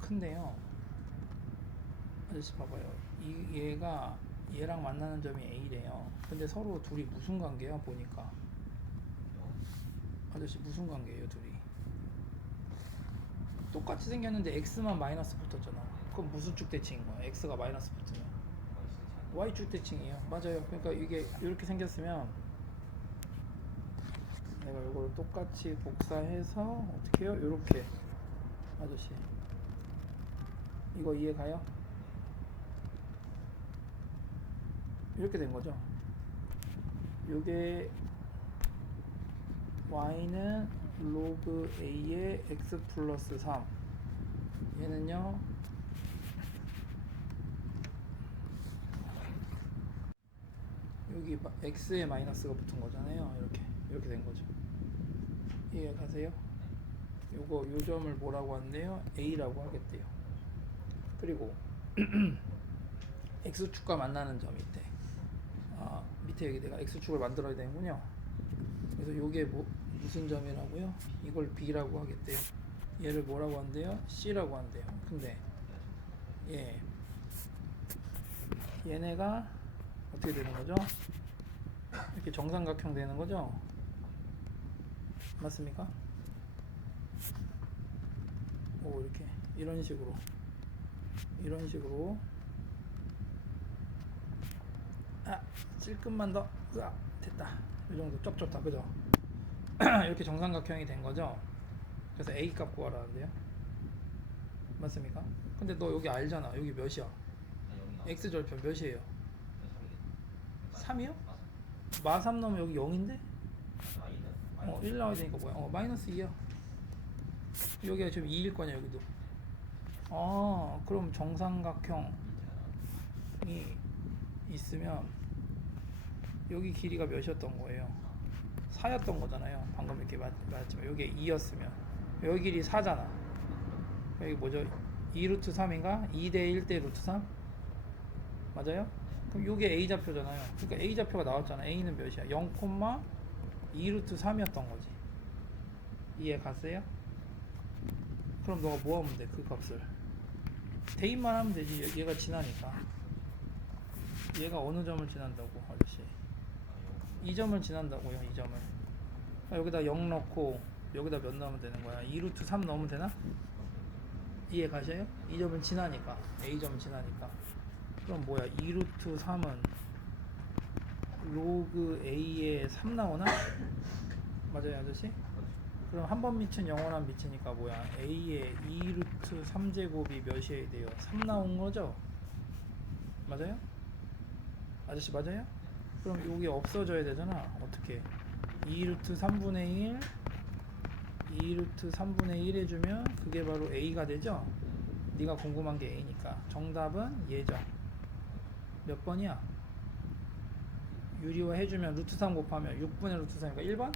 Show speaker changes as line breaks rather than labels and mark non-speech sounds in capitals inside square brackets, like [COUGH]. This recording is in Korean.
큰데요. 아저씨 봐봐요. 이 얘가 얘랑 만나는 점이 A래요. 근데 서로 둘이 무슨 관계야 보니까. 아저씨 무슨 관계예요 둘이? 똑같이 생겼는데 X만 마이너스 붙었잖아. 그럼 무슨 쭉대칭인 거야? X가 마이너스 붙으면. Y 쭉대칭이에요. 맞아요. 그러니까 이게 이렇게 생겼으면 내가 이걸 똑같이 복사해서 어떻게 해요? 이렇게 아저씨 이거 이해 가요? 이렇게 된 거죠. 요게 y는 로그 a의 x 플러스 3 얘는요 여기 마- x에 마이너스가 붙은 거잖아요 이렇게 이렇게 된 거죠 이해 가세요? 요거 요 점을 뭐라고 한대요? a라고 하겠대요 그리고 [CLEARS THROAT] x축과 만나는 점이 있대 아 밑에 여기 내가 x축을 만들어야 되는군요 그래서 요게 뭐, 무슨 점이라고요? 이걸 b라고 하겠대요 얘를 뭐라고 한대요? c라고 한대요 근데 예 얘네가 어떻게 되는 거죠? 이렇게 정삼각형 되는 거죠? 맞습니까? 오 이렇게 이런 식으로 이런 식으로 아 찔끔만 더 으아 됐다 이 정도 쪽 좋다 그죠? [CLEARS THROAT] 이렇게 정삼각형이 된 거죠? 그래서 A 값 구하라는데요 맞습니까? 근데 너 여기 알잖아 여기 몇이야? X 절편 몇이에요? 3이요? 마3 넣으면 여기 0인데? 어, 1 나와야 되니까 뭐야? 어, 마이너스 2야. 여기가 지금 2일 거냐, 여기도. 아, 그럼 정삼각형이 있으면 여기 길이가 몇이었던 거예요? 4였던 거잖아요. 방금 이렇게 맞, 맞지만 여기 2였으면 여기 길이 4잖아. 여기 뭐죠? 2 루트 3인가? 2 대 1 대 루트 3? 맞아요? 그럼 요게 A 좌표잖아요. 그러니까 A 좌표가 나왔잖아. A는 몇이야? 0,2 루트 3이었던 거지. 이해 갔어요? 그럼 너가 뭐 하면 돼? 그 값을. 대입만 하면 되지. 얘- 얘가 지나니까. 얘가 어느 점을 지난다고, 아저씨? 이 점을 지난다고요, 이 점을. 아, 여기다 0 넣고, 여기다 몇 넣으면 되는 거야? 2 루트 3 넣으면 되나? 이해 가셔요? 이 점은 지나니까. A 점은 지나니까. 그럼 뭐야? 2 루트 3은 로그 A에 3 나오나? 맞아요, 아저씨? 그럼 한번 미친 영원한 미치니까 뭐야? A의 2 루트 3제곱이 몇이어야 돼요? 3 나온 거죠? 맞아요? 아저씨 맞아요? 그럼 여기 없어져야 되잖아. 어떻게? 2 루트 3분의 1 2 루트 3분의 1 해주면 그게 바로 A가 되죠? 네가 궁금한 게 A니까 정답은 예죠 몇 번이야? 유리화 해주면 루트 3 곱하면 6분의 루트 3이니까 1번?